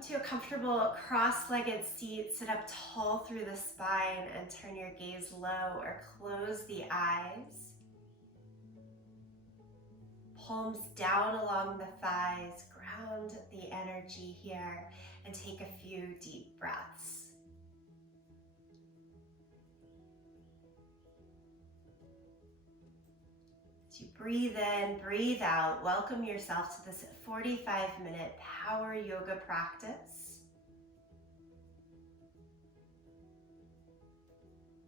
Come to a comfortable cross-legged seat. Sit up tall through the spine and turn your gaze low or close the eyes. Palms down along the thighs. Ground the energy here and take a few deep breaths. As you breathe in, breathe out, welcome yourself to this 45-minute power yoga practice.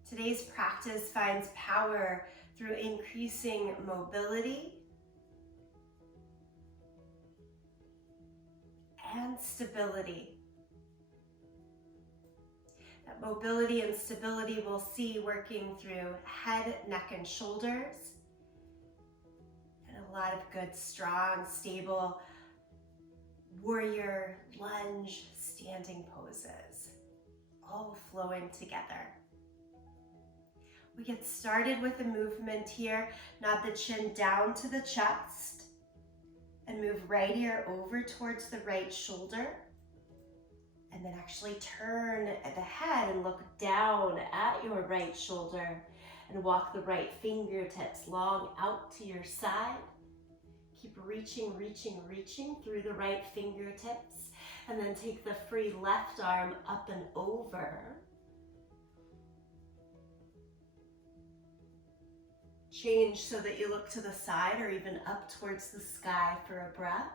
Today's practice finds power through increasing mobility and stability. That mobility and stability we'll see working through head, neck, and shoulders. And a lot of good, strong, stable warrior, lunge, standing poses, all flowing together. We get started with a movement here. Nod the chin down to the chest and move right ear over towards the right shoulder. And then actually turn the head and look down at your right shoulder and walk the right fingertips long out to your side. Keep reaching, reaching, reaching through the right fingertips. And then take the free left arm up and over. Change so that you look to the side or even up towards the sky for a breath.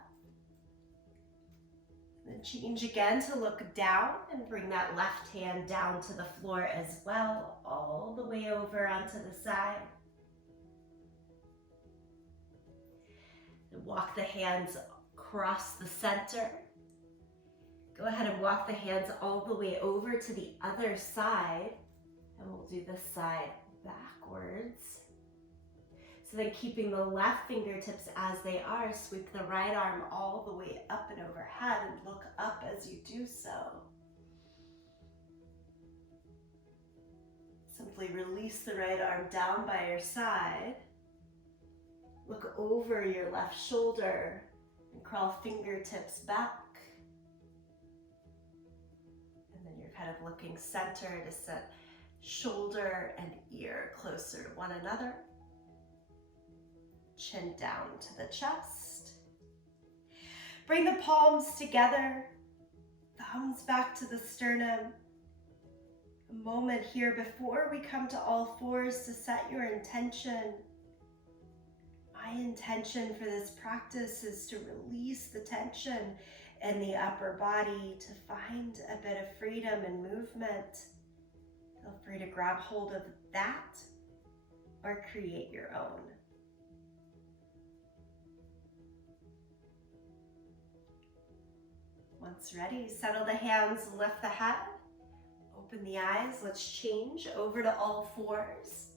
Then change again to look down and bring that left hand down to the floor as well, all the way over onto the side. And walk the hands across the center. Go ahead and walk the hands all the way over to the other side. And we'll do this side backwards. So then keeping the left fingertips as they are, sweep the right arm all the way up and overhead and look up as you do so. Simply release the right arm down by your side. Look over your left shoulder and crawl fingertips back. And then you're kind of looking center to set shoulder and ear closer to one another. Chin down to the chest. Bring the palms together, thumbs back to the sternum. A moment here before we come to all fours to set your intention. My intention for this practice is to release the tension in the upper body, to find a bit of freedom and movement. Feel free to grab hold of that or create your own. Once ready, settle the hands, lift the head, open the eyes. Let's change over to all fours.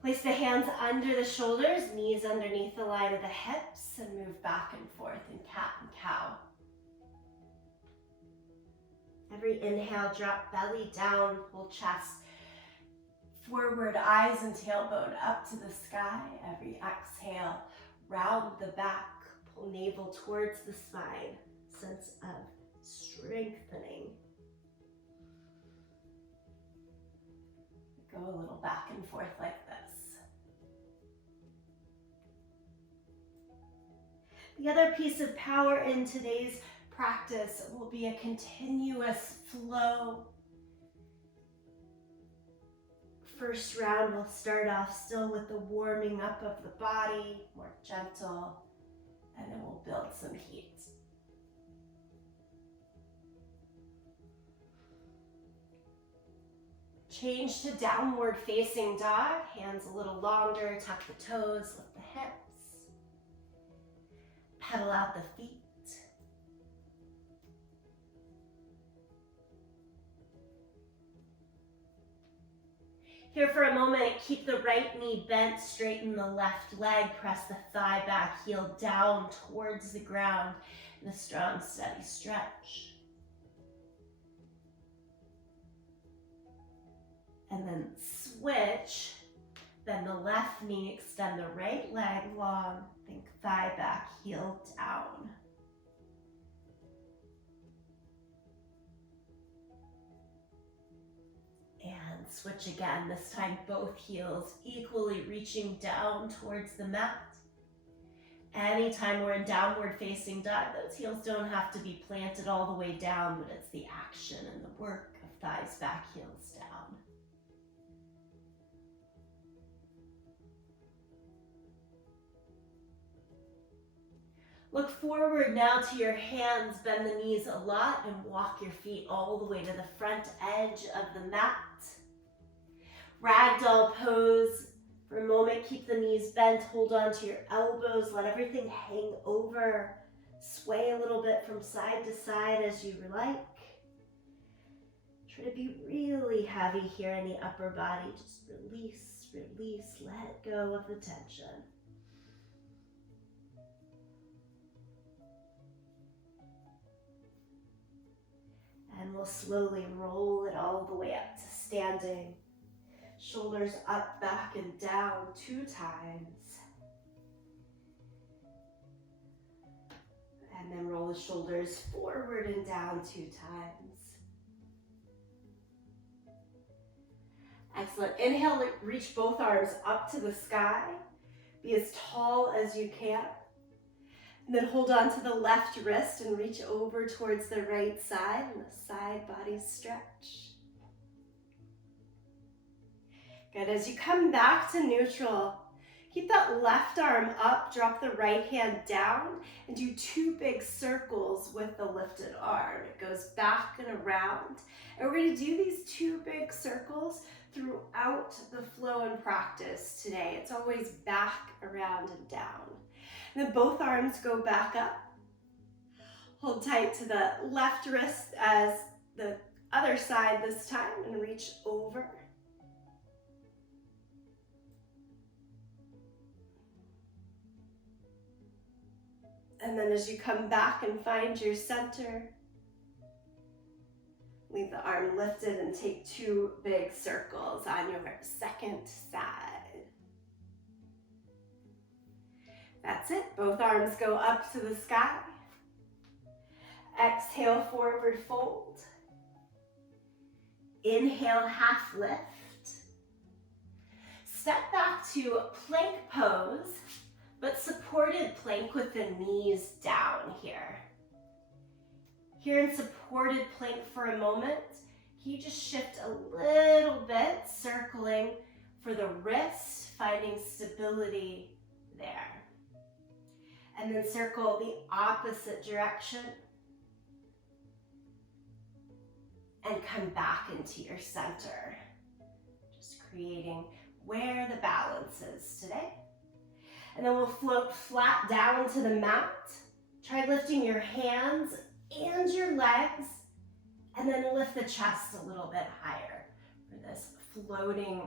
Place the hands under the shoulders, knees underneath the line of the hips, and move back and forth in cat and cow. Every inhale, drop belly down, pull chest forward, eyes and tailbone up to the sky. Every exhale, round the back. Pull navel towards the spine, sense of strengthening. Go a little back and forth like this. The other piece of power in today's practice will be a continuous flow. First round, we'll start off still with the warming up of the body, more gentle. And then we'll build some heat. Change to downward facing dog. Hands a little longer, tuck the toes, lift the hips. Pedal out the feet. Here for a moment, keep the right knee bent, straighten the left leg, press the thigh back, heel down towards the ground in a strong, steady stretch. And then switch, bend the left knee, extend the right leg long, think thigh back, heel down. switch again. This time both heels equally reaching down towards the mat. Anytime we're in downward facing dog, those heels don't have to be planted all the way down, but it's the action and the work of thighs back, heels down. Look forward now to your hands, bend the knees a lot, and walk your feet all the way to the front edge of the mat. Ragdoll pose. For a moment, keep the knees bent, hold on to your elbows, let everything hang over. Sway a little bit from side to side as you like. Try to be really heavy here in the upper body. Just release, release, let go of the tension. And we'll slowly roll it all the way up to standing. Shoulders up, back, and down 2 times. And then roll the shoulders forward and down 2 times. Excellent. Inhale, reach both arms up to the sky. Be as tall as you can. And then hold on to the left wrist and reach over towards the right side and a side body stretch. Good. As you come back to neutral, keep that left arm up, drop the right hand down, and do 2 big circles with the lifted arm. It goes back and around. And we're going to do these 2 big circles throughout the flow and practice today. It's always back, around, and down. And then both arms go back up. Hold tight to the left wrist as the other side this time and reach over. And then as you come back and find your center, leave the arm lifted and take 2 big circles on your second side. That's it. Both arms go up to the sky. Exhale, forward fold. Inhale, half lift. Step back to plank pose, but supported plank with the knees down here. Here in supported plank for a moment, can you just shift a little bit, circling for the wrist, finding stability there. And then circle the opposite direction and come back into your center. Just creating where the balance is today. And then we'll float flat down to the mat. Try lifting your hands and your legs, and then lift the chest a little bit higher for this floating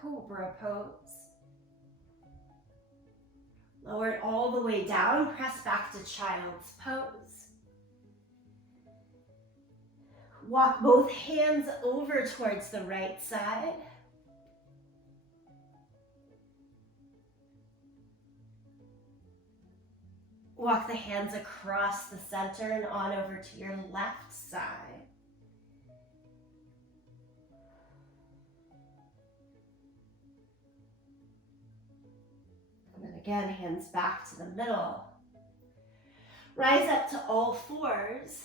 cobra pose. Lower it all the way down, press back to child's pose. Walk both hands over towards the right side. Walk the hands across the center and on over to your left side. And then again, hands back to the middle. Rise up to all fours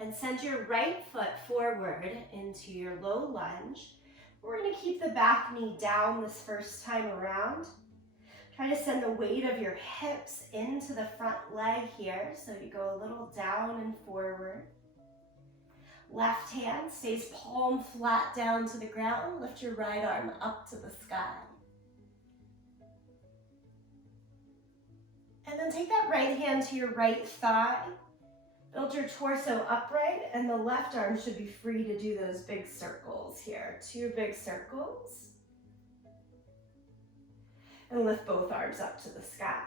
and send your right foot forward into your low lunge. We're going to keep the back knee down this first time around. Try to send the weight of your hips into the front leg here, so you go a little down and forward. Left hand stays palm flat down to the ground. Lift your right arm up to the sky. And then take that right hand to your right thigh. Build your torso upright, and the left arm should be free to do those big circles here. 2 big circles. And lift both arms up to the sky.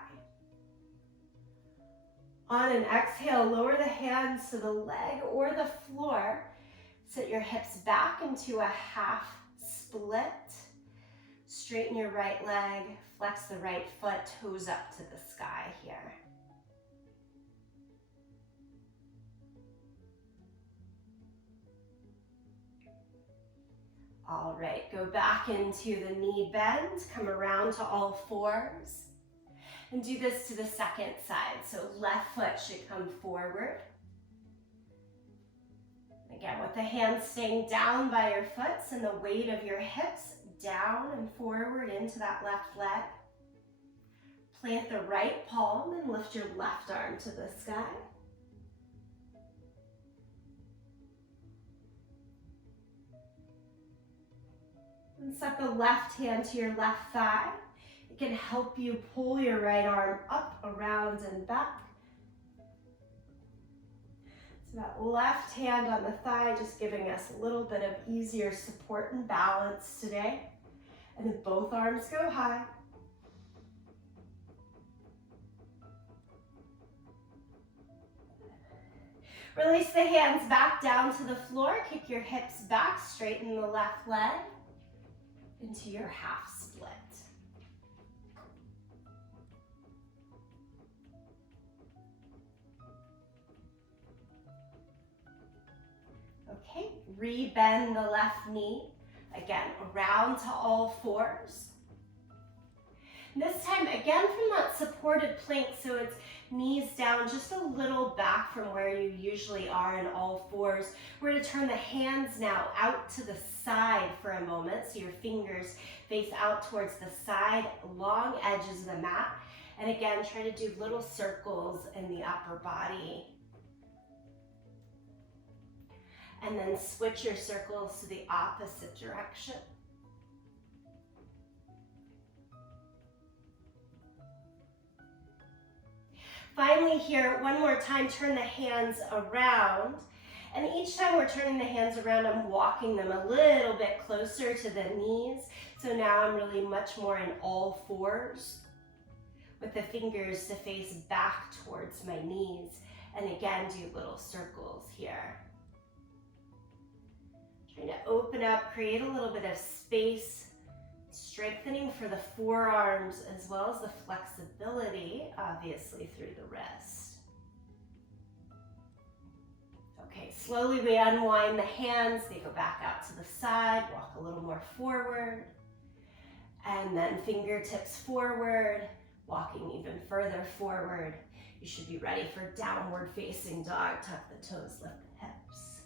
On an exhale, lower the hands to the leg or the floor. Sit your hips back into a half split. Straighten your right leg, flex the right foot, toes up to the sky here. All right, go back into the knee bend, come around to all fours, and do this to the second side. So left foot should come forward. Again, with the hands staying down by your foot and the weight of your hips down and forward into that left leg. Plant the right palm and lift your left arm to the sky. And set the left hand to your left thigh. It can help you pull your right arm up, around, and back. So that left hand on the thigh, just giving us a little bit of easier support and balance today. And then both arms go high. Release the hands back down to the floor. Kick your hips back, straighten the left leg into your half split. Okay, re-bend the left knee. Again, around to all fours. This time, again, from that supported plank, so it's knees down just a little back from where you usually are in all fours. We're going to turn the hands now out to the side for a moment, so your fingers face out towards the side, long edges of the mat. And again, try to do little circles in the upper body. And then switch your circles to the opposite direction. Finally here, one more time, turn the hands around. And each time we're turning the hands around, I'm walking them a little bit closer to the knees. So now I'm really much more in all fours with the fingers to face back towards my knees. And again, do little circles here. Trying to open up, create a little bit of space, strengthening for the forearms as well as the flexibility, obviously through the wrist. Okay, slowly we unwind the hands, they go back out to the side, walk a little more forward, and then fingertips forward, walking even further forward. You should be ready for downward facing dog. Tuck the toes, lift the hips.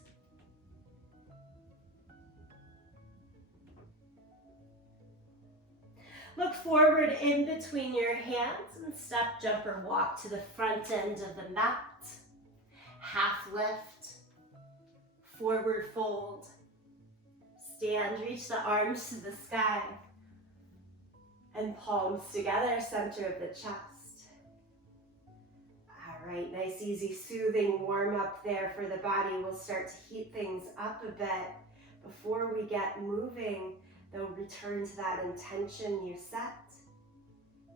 Look forward in between your hands and step, jump, or walk to the front end of the mat. Half lift, forward fold. Stand, reach the arms to the sky. And palms together, center of the chest. All right, nice, easy, soothing warm up there for the body. We'll start to heat things up a bit before we get moving. They'll return to that intention you set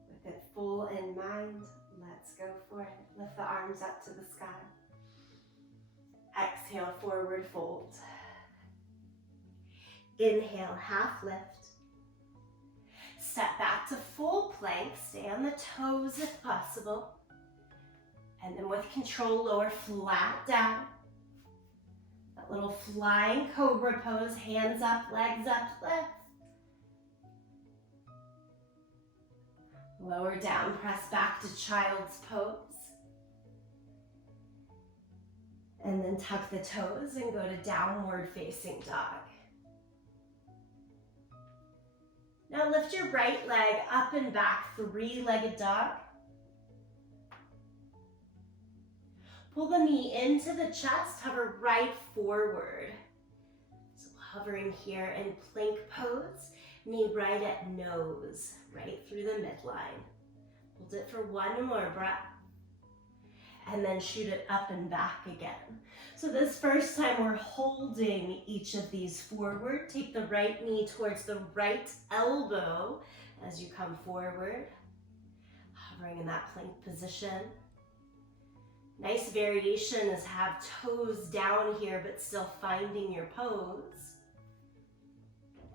with it full in mind. Let's go for it. Lift the arms up to the sky. Exhale, forward fold. Inhale, half lift. Step back to full plank. Stay on the toes if possible. And then with control, lower flat down. That little flying cobra pose, hands up, legs up, lift. Lower down, press back to child's pose. And then tuck the toes and go to downward facing dog. Now lift your right leg up and back, three-legged dog. Pull the knee into the chest, hover right forward. So hovering here in plank pose, knee right at nose, right through the midline. Hold it for one more breath. And then shoot it up and back again. So this first time we're holding each of these forward. Take the right knee towards the right elbow as you come forward. Hovering in that plank position. Nice variation is have toes down here but still finding your pose.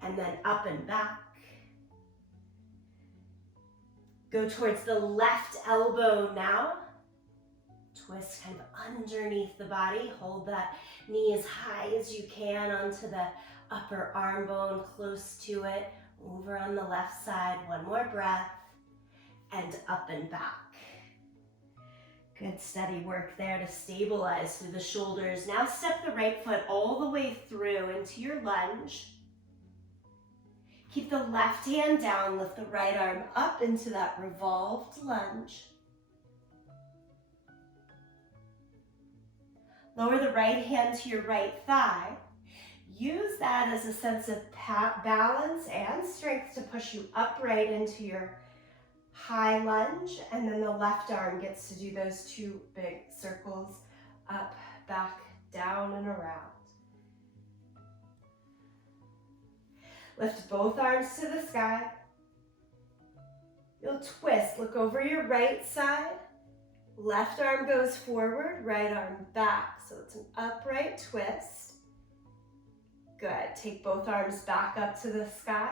And then up and back. Go towards the left elbow now. Twist kind of underneath the body. Hold that knee as high as you can onto the upper arm bone close to it. Over on the left side, one more breath, and up and back. Good steady work there to stabilize through the shoulders. Now step the right foot all the way through into your lunge. Keep the left hand down, lift the right arm up into that revolved lunge. Lower the right hand to your right thigh. Use that as a sense of balance and strength to push you upright into your high lunge, and then the left arm gets to do those two big circles, up, back, down, and around. Lift both arms to the sky. You'll twist, look over your right side. Left arm goes forward, right arm back. So it's an upright twist. Good, take both arms back up to the sky.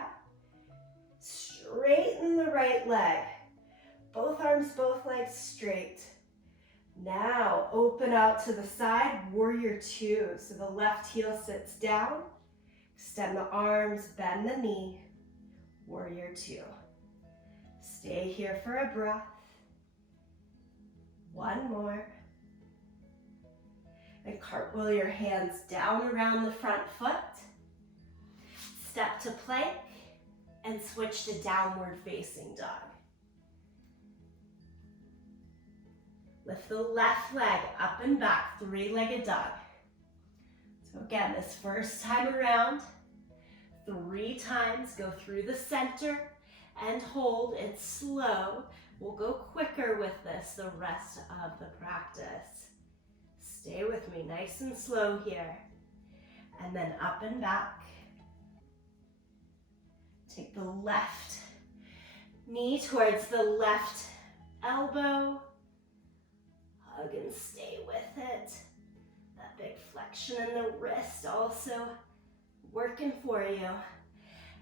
Straighten the right leg. Both arms, both legs straight. Now open out to the side, warrior two. So the left heel sits down. Extend the arms, bend the knee, warrior two. Stay here for a breath. One more. And cartwheel your hands down around the front foot. Step to plank and switch to downward facing dog. Lift the left leg up and back, three-legged dog. So again, this first time around, 3 times, go through the center and hold. It's slow. We'll go quicker with this the rest of the practice. Stay with me, nice and slow here. And then up and back. Take the left knee towards the left elbow. Hug and stay with it. That big flexion in the wrist also working for you.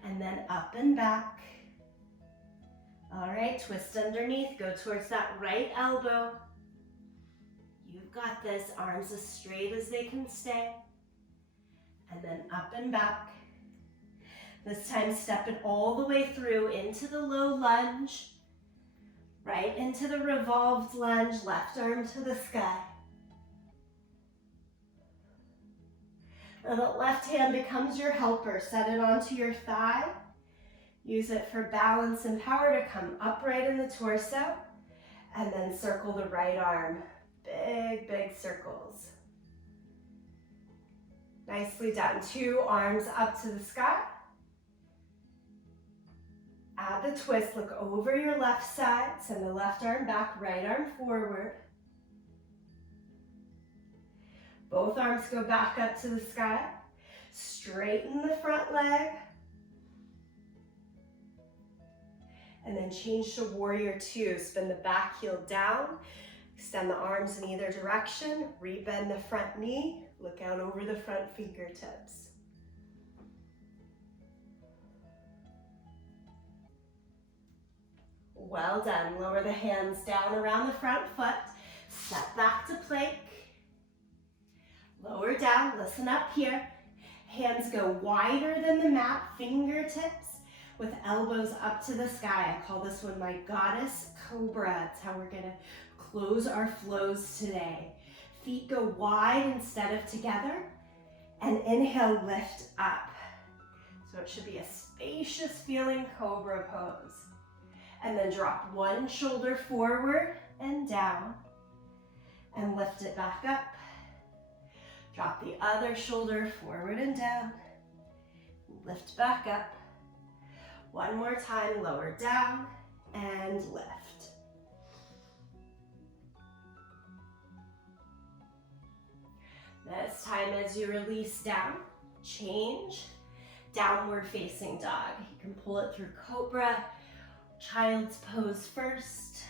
And then up and back. All right, twist underneath, go towards that right elbow. You've got this, arms as straight as they can stay. And then up and back. This time step it all the way through into the low lunge. Right into the revolved lunge, left arm to the sky. Now the left hand becomes your helper. Set it onto your thigh. Use it for balance and power to come upright in the torso. And then circle the right arm. Big, big circles. Nicely done. 2 arms up to the sky. Add the twist, look over your left side, send the left arm back, right arm forward. Both arms go back up to the sky. Straighten the front leg. And then change to warrior two. Spin the back heel down. Extend the arms in either direction. Rebend the front knee. Look out over the front fingertips. Well done. Lower the hands down around the front foot. Step back to plank. Lower down, listen up here. Hands go wider than the mat, fingertips with elbows up to the sky. I call this one my goddess cobra. It's how we're gonna close our flows today. Feet go wide instead of together. And inhale, lift up. So it should be a spacious feeling cobra pose. And then drop one shoulder forward and down and lift it back up. Drop the other shoulder forward and down. Lift back up. One more time, lower down and lift. This time as you release down, change, downward facing dog. You can pull it through cobra, child's pose first.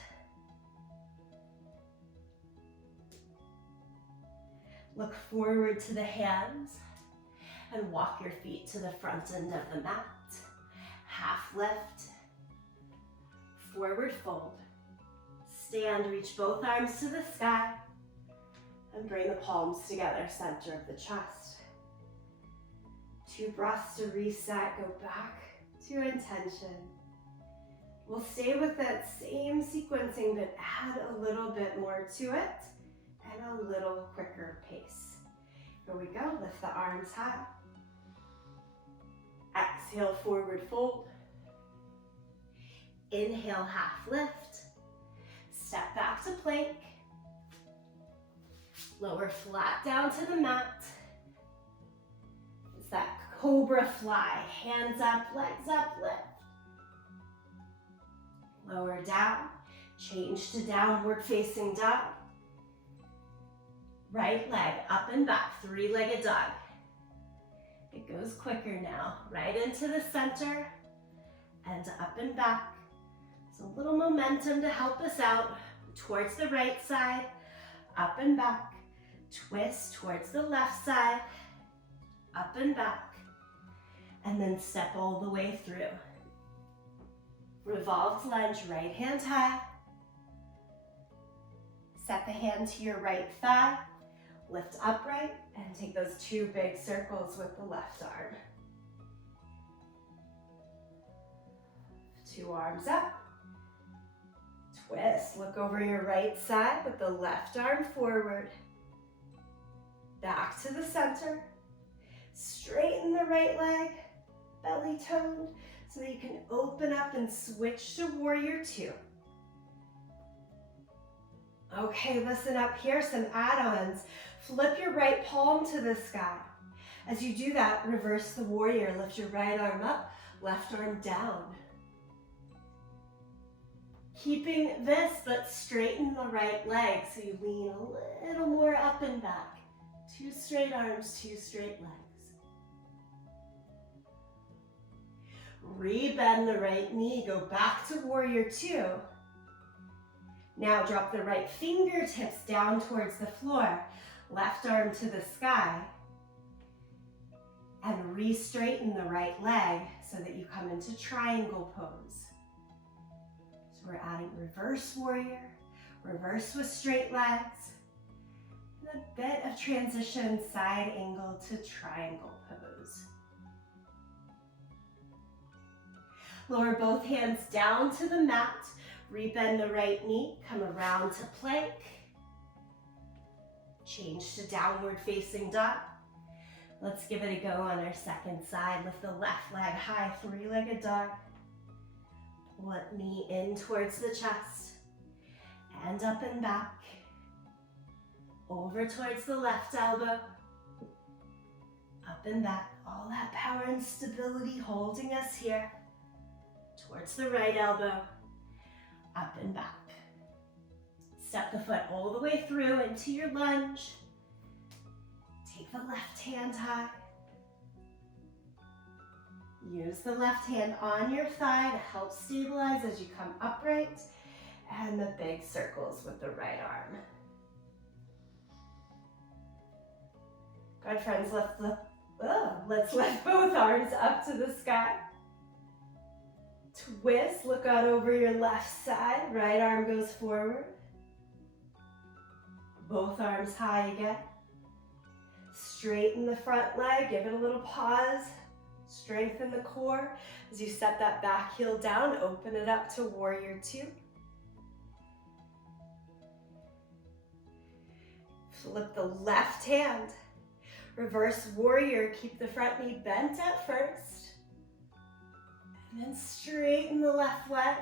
Look forward to the hands and walk your feet to the front end of the mat. Half lift, forward fold. Stand, reach both arms to the sky and bring the palms together, center of the chest. 2 breaths to reset, go back to intention. We'll stay with that same sequencing, but add a little bit more to it and a little quicker pace. Here we go, lift the arms high. Exhale, forward fold. Inhale, half lift. Step back to plank. Lower flat down to the mat. It's that cobra fly. Hands up, legs up, lift. Lower down. Change to downward facing dog. Right leg up and back, 3-legged dog. It goes quicker now. Right into the center and up and back. So a little momentum to help us out. Towards the right side, up and back. Twist towards the left side, up and back. And then step all the way through. Revolved lunge, right hand high. Set the hand to your right thigh. Lift upright and take those 2 big circles with the left arm. 2 arms up. Twist, look over your right side with the left arm forward. Back to the center. Straighten the right leg, belly toned, so that you can open up and switch to warrior 2. Okay, listen up here, some add-ons. Flip your right palm to the sky. As you do that, reverse the warrior. Lift your right arm up, left arm down. Keeping this, but straighten the right leg so you lean a little more up and back. 2 straight arms, 2 straight legs. Rebend the right knee, go back to warrior 2. Now drop the right fingertips down towards the floor. Left arm to the sky. And re-straighten the right leg so that you come into triangle pose. So we're adding reverse warrior, reverse with straight legs, and a bit of transition side angle to triangle pose. Lower both hands down to the mat. Rebend the right knee, come around to plank. Change to downward facing dog. Let's give it a go on our second side. Lift the left leg high, 3-legged dog. Pull it knee in towards the chest. And up and back. Over towards the left elbow. Up and back. All that power and stability holding us here. Towards the right elbow. Up and back. Step the foot all the way through into your lunge. Take the left hand high. Use the left hand on your thigh to help stabilize as you come upright. And the big circles with the right arm. Good friends, let's lift both arms up to the sky. Twist, look out over your left side. Right arm goes forward. Both arms high again. Straighten the front leg, give it a little pause. Strengthen the core. As you set that back heel down, open it up to warrior 2. Flip the left hand. Reverse warrior, keep the front knee bent at first. And then straighten the left leg.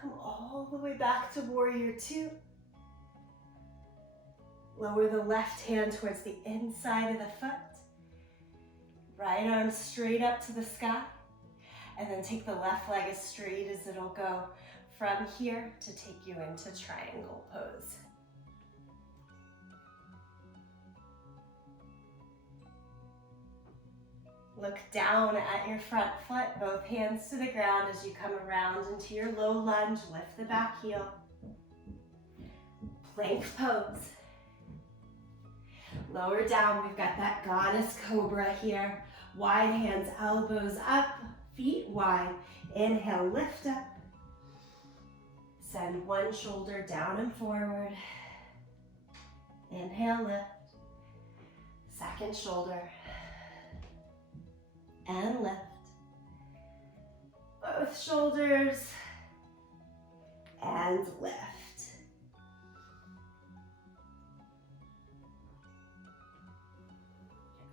Come all the way back to warrior 2. Lower the left hand towards the inside of the foot. Right arm straight up to the sky. And then take the left leg as straight as it'll go from here to take you into triangle pose. Look down at your front foot, both hands to the ground as you come around into your low lunge. Lift the back heel. Plank pose. Lower down, we've got that goddess cobra here. Wide hands, elbows up, feet wide. Inhale, lift up. Send one shoulder down and forward. Inhale, lift. Second shoulder. And lift. Both shoulders. And lift.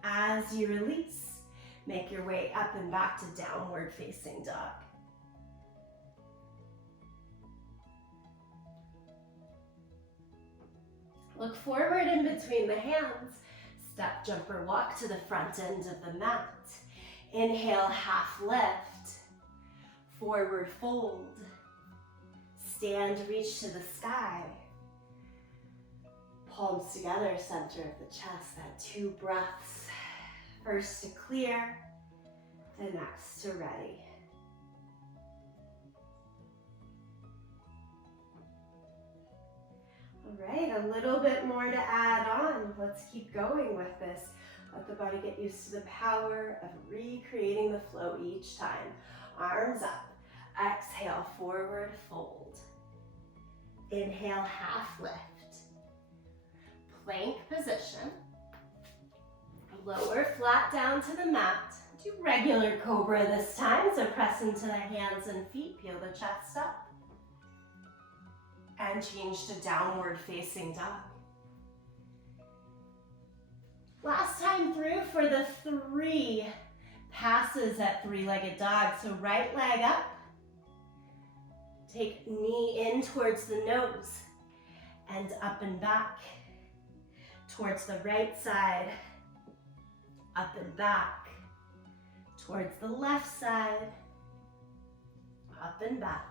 As you release, make your way up and back to downward facing dog. Look forward in between the hands. Step, jump, or walk to the front end of the mat. Inhale, half lift. Forward fold. Stand, reach to the sky. Palms together, center of the chest. That 2 breaths. First to clear, the next to ready. All right, a little bit more to add on. Let's keep going with this. Let the body get used to the power of recreating the flow each time. Arms up. Exhale, forward fold. Inhale, half lift. Plank position. Lower flat down to the mat. Do regular cobra this time, so press into the hands and feet, peel the chest up. And change to downward facing dog. Last time through for the 3 passes at 3-legged dog. So right leg up. Take knee in towards the nose and up and back towards the right side, up and back towards the left side, up and back.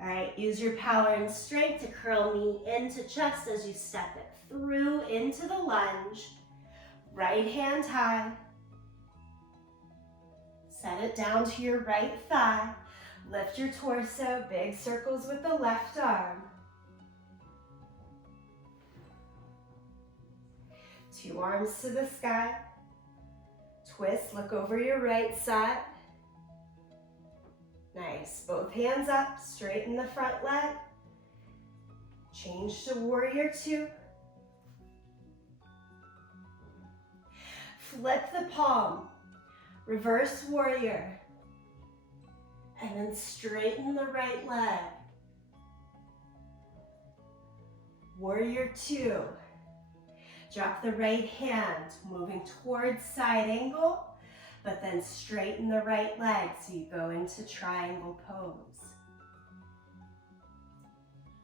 All right, use your power and strength to curl knee into chest as you step it through into the lunge. Right hand high. Set it down to your right thigh. Lift your torso, big circles with the left arm. 2 arms to the sky. Twist, look over your right side. Nice, both hands up, straighten the front leg. Change to warrior 2. Flip the palm, reverse warrior, and then straighten the right leg. Warrior 2. Drop the right hand, moving towards side angle, but then straighten the right leg so you go into triangle pose.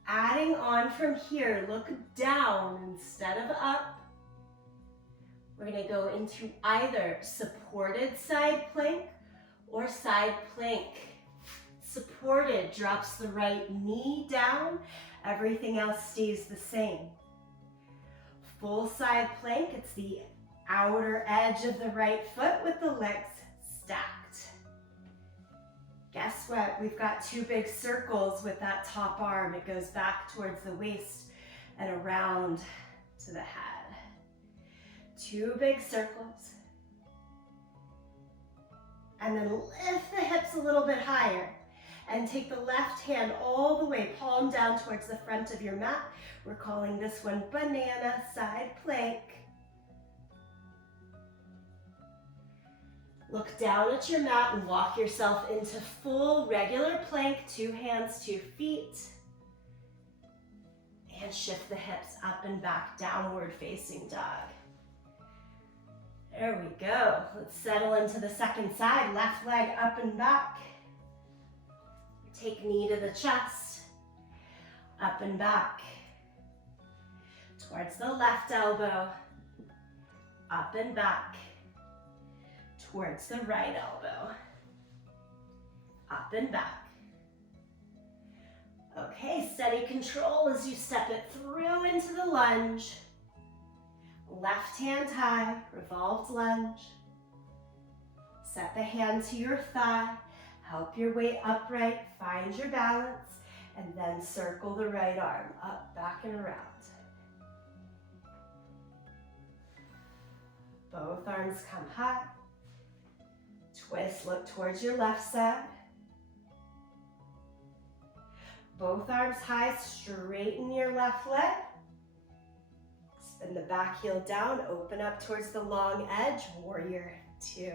Adding on from here, look down instead of up. We're going to go into either supported side plank or side plank. Supported drops the right knee down, everything else stays the same. Full side plank, it's the outer edge of the right foot with the legs stacked. Guess what? We've got 2 big circles with that top arm. It goes back towards the waist and around to the head. 2 big circles. And then lift the hips a little bit higher and take the left hand all the way, palm down towards the front of your mat. We're calling this one banana side plank. Look down at your mat and walk yourself into full regular plank, 2 hands, 2 feet. And shift the hips up and back, downward facing dog. There we go. Let's settle into the second side, left leg up and back. Take knee to the chest, up and back. Towards the left elbow, up and back. Towards the right elbow, up and back. Okay, steady control as you step it through into the lunge. Left hand high, revolved lunge. Set the hand to your thigh, help your weight upright, find your balance, and then circle the right arm up, back, and around. Both arms come high. Twist, look towards your left side. Both arms high, straighten your left leg. Send the back heel down, open up towards the long edge, warrior two.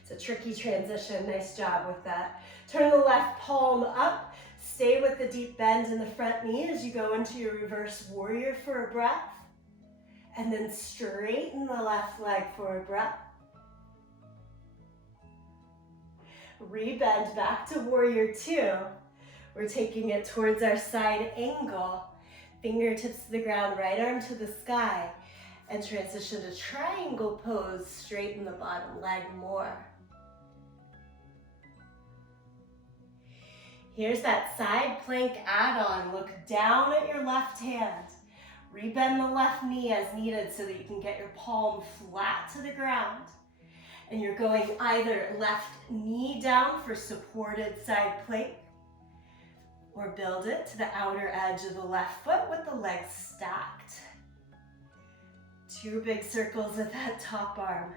It's a tricky transition, nice job with that. Turn the left palm up, stay with the deep bend in the front knee as you go into your reverse warrior for a breath. And then straighten the left leg for a breath. Rebend back to warrior two. We're taking it towards our side angle. Fingertips to the ground, right arm to the sky. And transition to triangle pose. Straighten the bottom leg more. Here's that side plank add-on. Look down at your left hand. Rebend the left knee as needed so that you can get your palm flat to the ground. And you're going either left knee down for supported side plank, or build it to the outer edge of the left foot with the legs stacked. Two big circles of that top arm.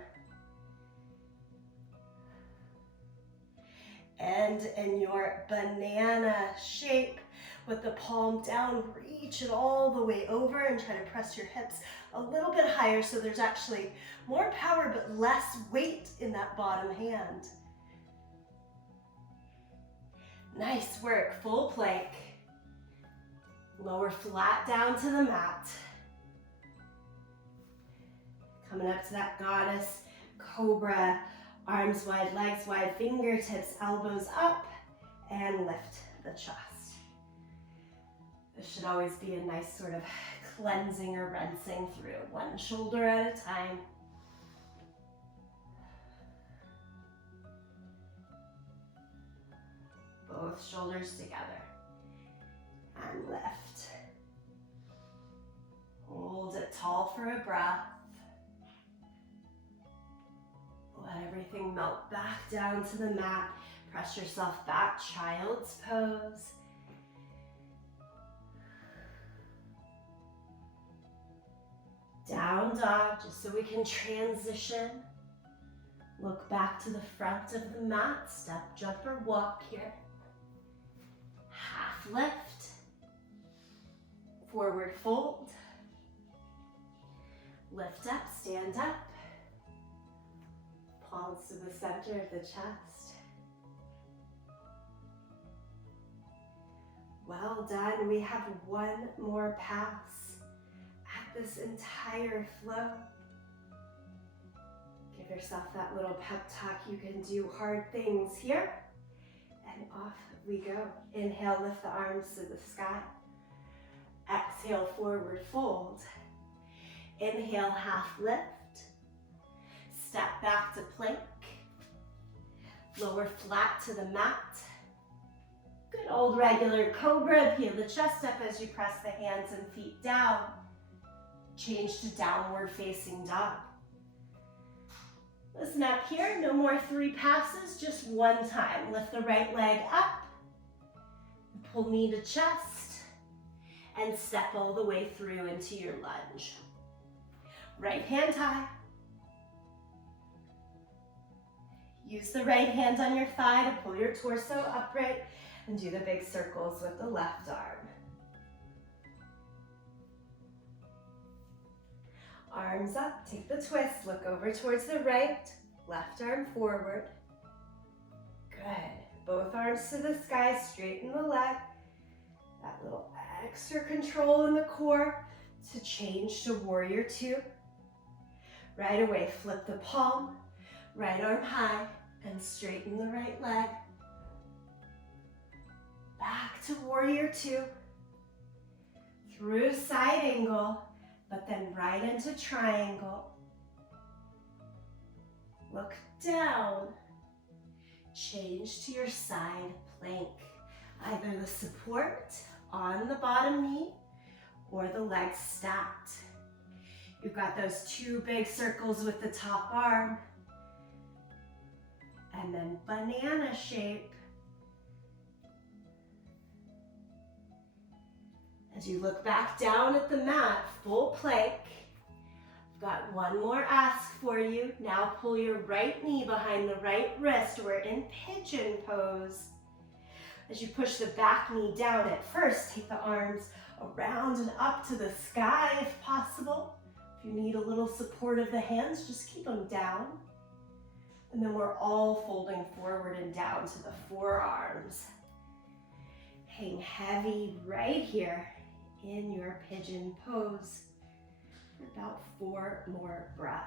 And in your banana shape, with the palm down, reach it all the way over and try to press your hips a little bit higher so there's actually more power but less weight in that bottom hand. Nice work, full plank. Lower flat down to the mat. Coming up to that goddess cobra, arms wide, legs wide, fingertips, elbows up, and lift the chest. This should always be a nice sort of cleansing or rinsing through, one shoulder at a time. Both shoulders together. And lift. Hold it tall for a breath. Let everything melt back down to the mat. Press yourself back, child's pose. Down dog, just so we can transition. Look back to the front of the mat, step, jump, or walk here. Half lift, forward fold, lift up, stand up, palms to the center of the chest. Well done, we have one more pass at this entire flow. Give yourself that little pep talk, you can do hard things here, and off we go. Inhale, lift the arms to the sky. Exhale, forward fold. Inhale, half lift. Step back to plank. Lower flat to the mat. Good old regular cobra. Peel the chest up as you press the hands and feet down. Change to downward facing dog. Listen up here, no more 3 passes, just one time. Lift the right leg up. Pull knee to chest. And step all the way through into your lunge. Right hand high. Use the right hand on your thigh to pull your torso upright and do the big circles with the left arm. Arms up, take the twist, look over towards the right, left arm forward. Good. Both arms to the sky, straighten the leg. That little extra control in the core to change to warrior two. Right away, flip the palm, right arm high, and straighten the right leg. Back to warrior two. Through side angle, but then right into triangle. Look down. Change to your side plank. Either the support on the bottom knee or the legs stacked. You've got those 2 big circles with the top arm. And then banana shape. As you look back down at the mat, full plank. I've got one more ask for you. Now pull your right knee behind the right wrist. We're in pigeon pose. As you push the back knee down at first, take the arms around and up to the sky if possible. If you need a little support of the hands, just keep them down. And then we're all folding forward and down to the forearms. Hang heavy right here in your pigeon pose for about 4 more breaths.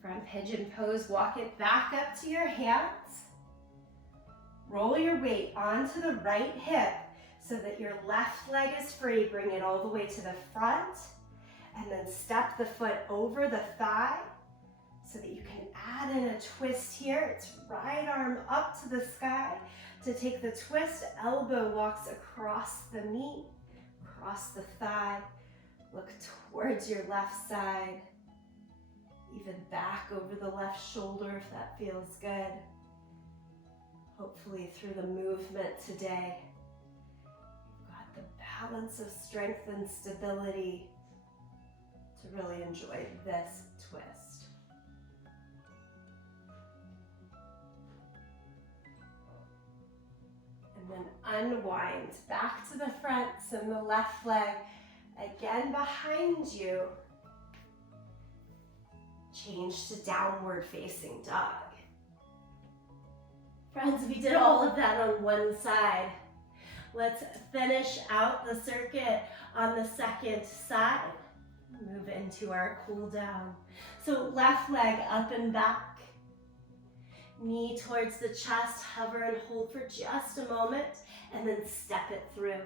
From pigeon pose, walk it back up to your hands. Roll your weight onto the right hip so that your left leg is free. Bring it all the way to the front, and then step the foot over the thigh so that you can add in a twist here. It's right arm up to the sky to take the twist. Elbow walks across the knee, across the thigh. Look towards your left side. Even back over the left shoulder if that feels good. Hopefully through the movement today, you've got the balance of strength and stability to really enjoy this twist. And then unwind back to the front, send the left leg again behind you. Change to downward facing dog. Friends, we did all of that on one side. Let's finish out the circuit on the second side. Move into our cool down. So left leg up and back. Knee towards the chest, hover and hold for just a moment, and then step it through.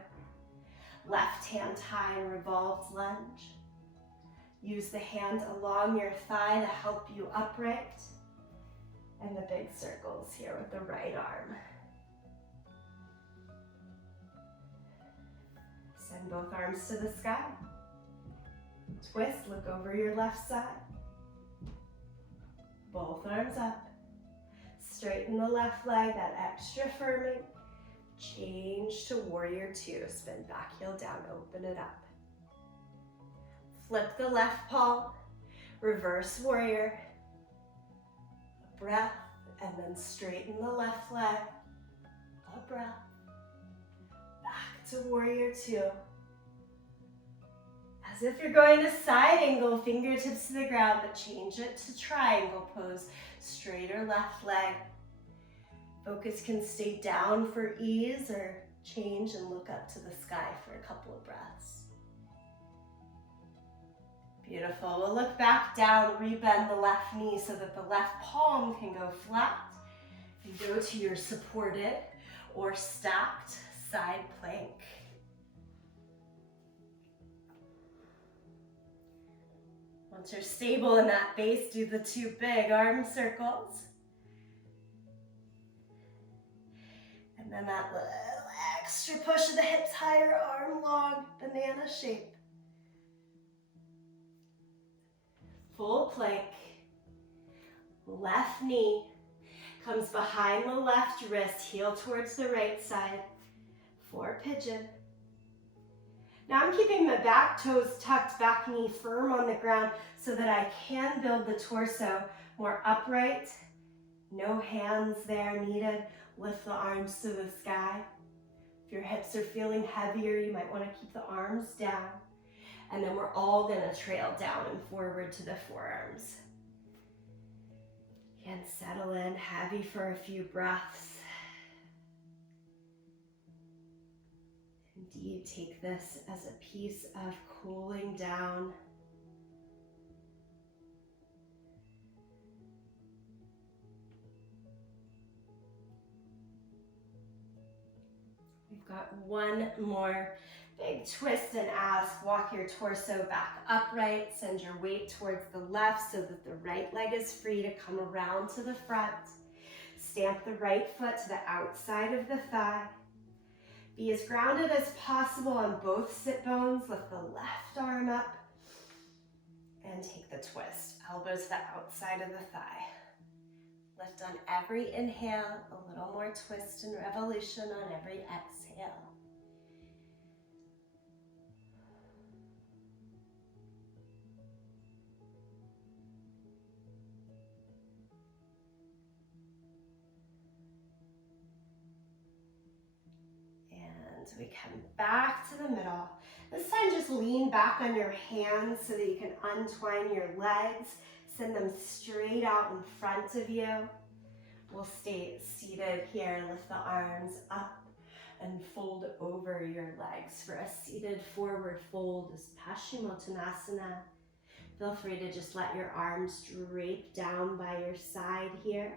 Left hand high in revolved lunge. Use the hand along your thigh to help you upright. And the big circles here with the right arm. Send both arms to the sky. Twist, look over your left side. Both arms up. Straighten the left leg, that extra firming. Change to warrior 2. Spin back heel down, open it up. Flip the left palm, reverse warrior, a breath, and then straighten the left leg, a breath, back to warrior 2. As if you're going to side angle, fingertips to the ground, but change it to triangle pose, straighter left leg. Focus can stay down for ease or change and look up to the sky for a couple of breaths. Beautiful. We'll look back down, rebend the left knee so that the left palm can go flat. You go to your supported or stacked side plank. Once you're stable in that base, do the 2 big arm circles. And then that little extra push of the hips higher, arm long, banana shape. Full plank. Left knee comes behind the left wrist, heel towards the right side for pigeon. Now I'm keeping my back toes tucked, back knee firm on the ground so that I can build the torso more upright. No hands there needed. Lift the arms to the sky. If your hips are feeling heavier, you might want to keep the arms down. And then we're all gonna trail down and forward to the forearms. Again, settle in, heavy for a few breaths. Indeed, take this as a piece of cooling down. We've got one more big twist and ask. Walk your torso back upright. Send your weight towards the left so that the right leg is free to come around to the front. Stamp the right foot to the outside of the thigh. Be as grounded as possible on both sit bones. Lift the left arm up and take the twist. Elbow to the outside of the thigh. Lift on every inhale, a little more twist and revolution on every exhale. as we come back to the middle. This time just lean back on your hands so that you can untwine your legs. Send them straight out in front of you. We'll stay seated here. Lift the arms up and fold over your legs for a seated forward fold as Paschimottanasana. Feel free to just let your arms drape down by your side here,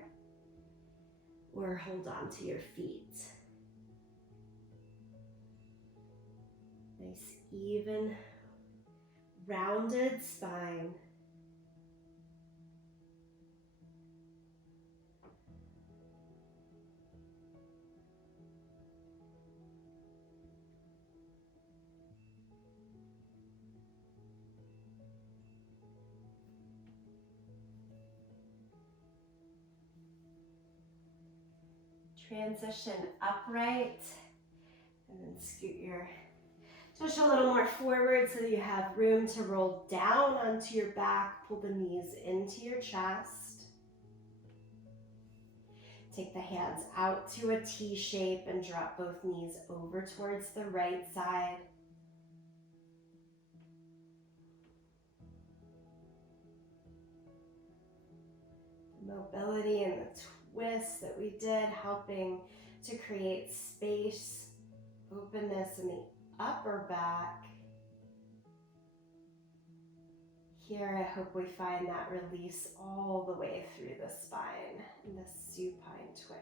or hold on to your feet. Nice, even, rounded spine. Transition upright, and then scoot your tush a little more forward so that you have room to roll down onto your back. Pull the knees into your chest. Take the hands out to a T shape and drop both knees over towards the right side. The mobility and the twist that we did, helping to create space, openness in the upper back. Here, I hope we find that release all the way through the spine in the supine twist.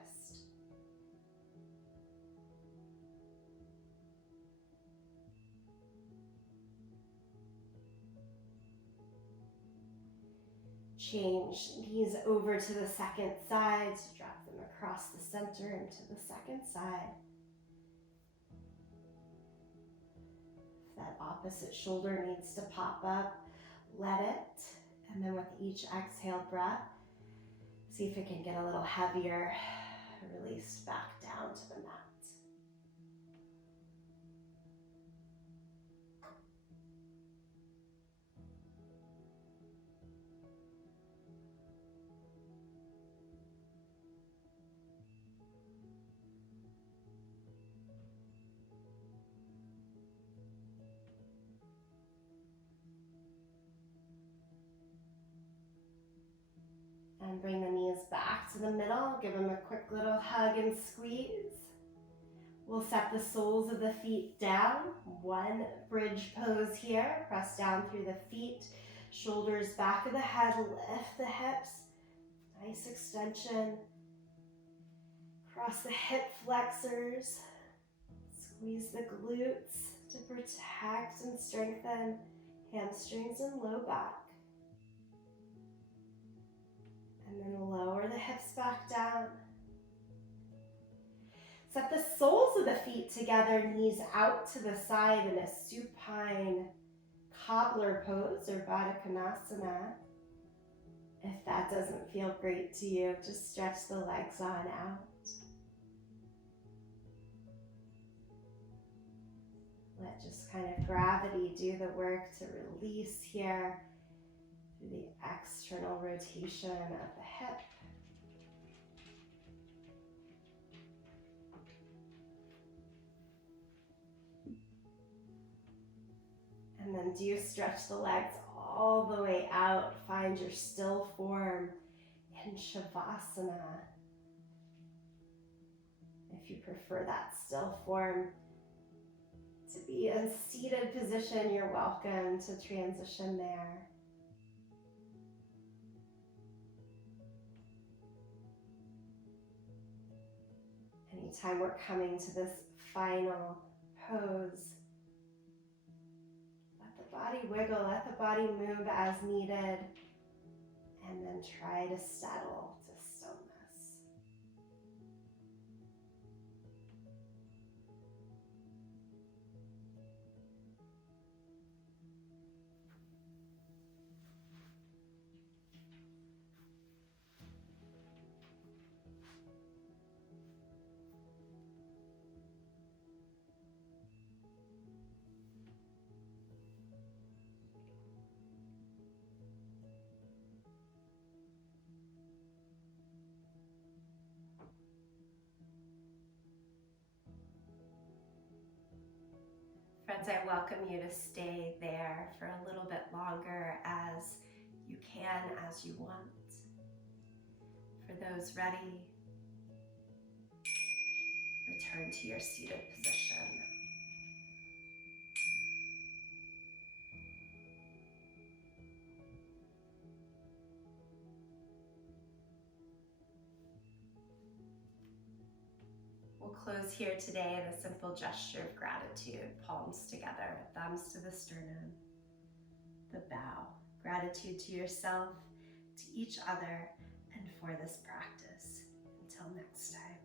Change knees over to the second side, so drop them across the center into the second side. If that opposite shoulder needs to pop up, let it. And then with each exhale breath, see if it can get a little heavier, released back down to the mat. And bring the knees back to the middle. Give them a quick little hug and squeeze. We'll set the soles of the feet down. One bridge pose here. Press down through the feet. Shoulders back of the head. Lift the hips. Nice extension. Cross the hip flexors. Squeeze the glutes to protect and strengthen hamstrings and low back. And then lower the hips back down. Set the soles of the feet together, knees out to the side in a supine cobbler pose or Baddha Konasana. If that doesn't feel great to you, just stretch the legs on out. Let just kind of gravity do the work to release here through the external rotation of the hip. And then do stretch the legs all the way out. Find your still form in Shavasana. If you prefer that still form to be in seated position, you're welcome to transition there. Anytime we're coming to this final pose, let the body wiggle, let the body move as needed, and then try to settle to stillness. And I welcome you to stay there for a little bit longer as you can, as you want. For those ready, return to your seated position. We'll close here today in a simple gesture of gratitude, palms together, thumbs to the sternum, the bow. Gratitude to yourself, to each other, and for this practice. Until next time.